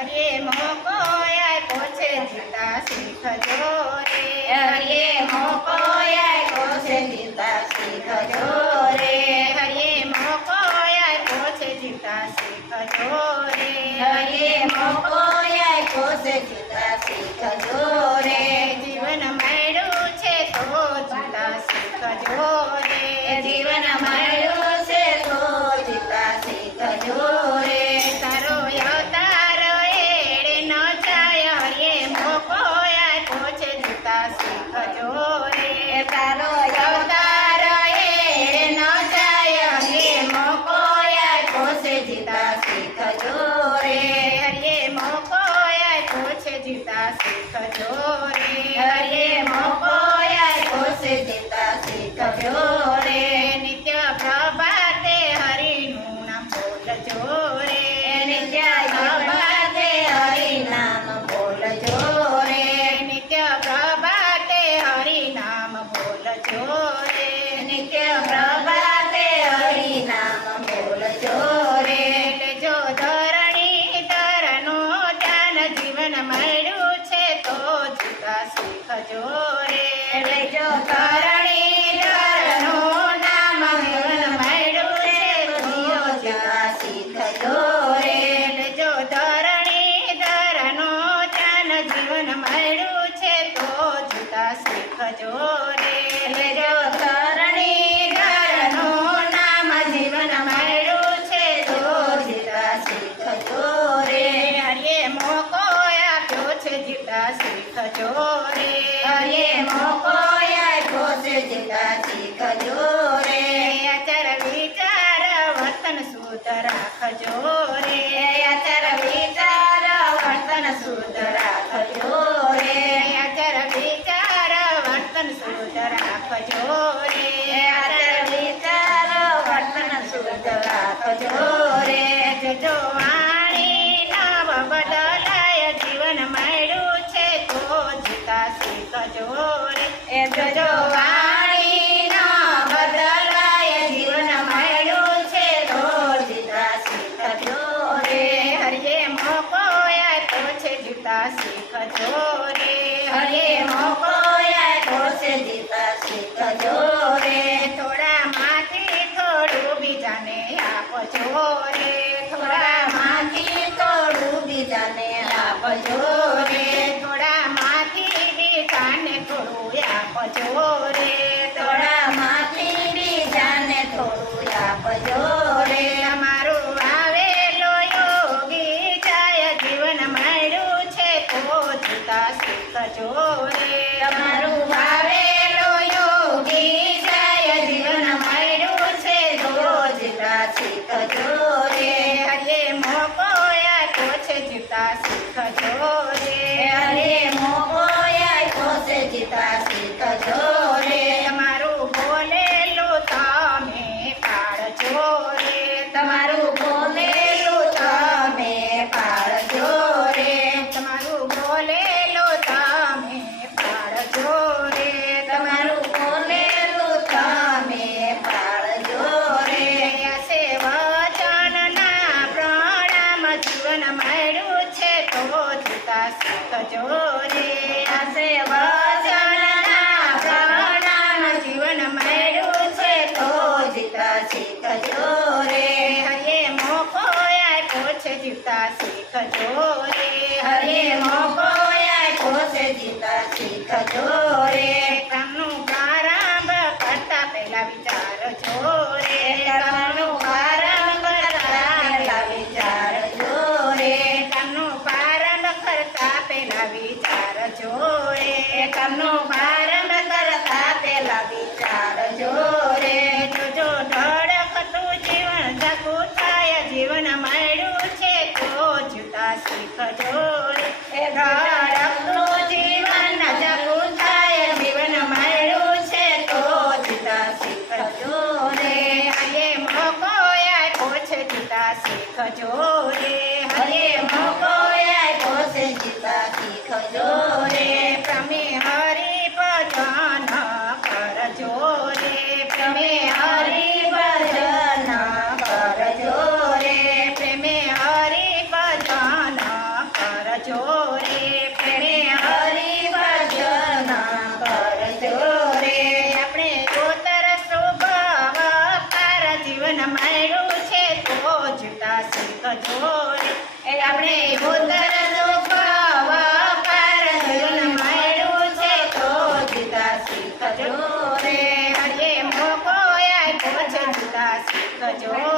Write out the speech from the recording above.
હરિએ મોકો આપ્યો છે જીતા શીખજો રે હરિએ મોકો આપ્યો છે જીતા શીખજો રે હરિએ મોકો આપ્યો છે જીતા શીખજો રે હરિએ મોકો આપ્યો છે જીતા શીખજો રે જીવન મળ્યું છે તો જીતા શીખજો રે જીવન મળ્યું છે તો જીતા શીખજો રે તારો અવતાર એડે ન જાય હરિએ મોકો આપ્યો છે જીતા શીખજો રે તારો અવતાર એડે ન જાય હરિએ મોકો આપ્યો છે જીતા શીખજો રે હરિએ મોકો આપ્યો છે જીતા શીખજો રે હરિએ મોકો આપ્યો છે જીતા શીખજો રે નિત્ય પ્રભાતે હરિનું નામ બોલજો રે નિત્ય પ્રભાતે હરિનામ બોલજો રે નિત્ય પ્રભાતે હરિનામ બોલજો રે નિત્ય પ્રભાતે હરિનામ બોલજો રે જો ધરણી ધરનું ધ્યાન જીવન મળ્યું છે તો જીતા શીખજો રે એટલે જો કરણી ધરનું નામ જીવન મળ્યું છે તો જીતા શીખજો રે જો ધરણી ધરનું ધ્યાન જીવન મળ્યું છે તો જીતા શીખજો રે એટલે જો કરણી ધરનું નામ જીવન મળ્યું છે તો જીતા શીખજો રે હરિએ મોકો આપ્યો છે જીતા શીખજો રે હરિએ મોકો આપ્યો છે જીતા શીખજો રે આચાર વિચાર વર્તન શુદ્ધ રાખજો રે આચાર વિચાર વર્તન શુદ્ધ રાખજો રે આચાર વિચાર વર્તન શુદ્ધ રાખજો રે આચાર વિચાર વર્તન શુદ્ધ રાખજો રે જો વાણી નવ બદલાય જીવન મળ્યું છે તો જીતા શીખજો રે એ જો વાણી ન બદલાય જીવન મળ્યું છે તો જીતા શીખજો રે હરિએ મોકો આપ્યો છે જીતા શીખજો રે હરિએ મોકો આપ્યો છે જીતા શીખજો રે થોડા માંથી થોડું બીજાને આપજો રે થોડા માંથી થોડું બીજાને આપજો રે થોડા માંથી બીજાને થોડું આપજો રે થોડા માંથી બીજાને થોડું આપજો રે અમારું આવેલો યોગી જાય જીવન મળ્યું છે તો જીતા શીખજો રે તમારું આવેલો યોગી જાય જીવન મળ્યું છે તો જીતા શીખજો રે હરિએ મોકો આપ્યો છે જીતા શીખજો રે હરિએ મોકો આપ્યો છે જીતા શીખજો રે તમારું બોલેલું તમે પાડજો રે તમારું બોલેલું તમે પાળજો રે તમારું બોલેલું તમે પાડજો રે તમારું બોલેલું તમે પાળજો રે હશે વચનના પ્રણામ જીવન મળ્યું છે તો જીતા શીખજો રે આસે વચનના પ્રણામ જીવન મળ્યું છે તો જીતા શીખજો રે હરિએ મોકો આપ્યો છે જીતા શીખજો રે હરિએ મોકો આપ્યો છે જીતા શીખજો રે કામનું પ્રારંભ કરતા પહેલા વિચારજો રે કર્મનું પ્રારંભ કરતા પહેલા વિચારજો રે કામનું પ્રારંભ કરતા પહેલા વિચારજો રે કર્મનું પ્રારંભ કરતા પહેલા વિચારજો રે જોજો ધડકતું જીવન જાગું થાય જીવન મળ્યું છે તો જીતા શીખજો રે એ ધડકતું જીવન જાગું થાય જીવન મળ્યું છે તો જીતા શીખજો રે હરિએ મોકો આપ્યો છે જીતા શીખજો રે હરિએ મોકો આપ્યો છે જીતા શીખજો રે તમે હરિ ભજન કરજો રે તમે હરિ ભજન કરજો રે પ્રેમે હરિ ભજન શીખજો રે એ આપણે ઉત્તર દુઃખ વકાર મળ્યું છે તો જીતા શીખજો રે હરિએ મોકો આપ્યો છે જીતા શીખજો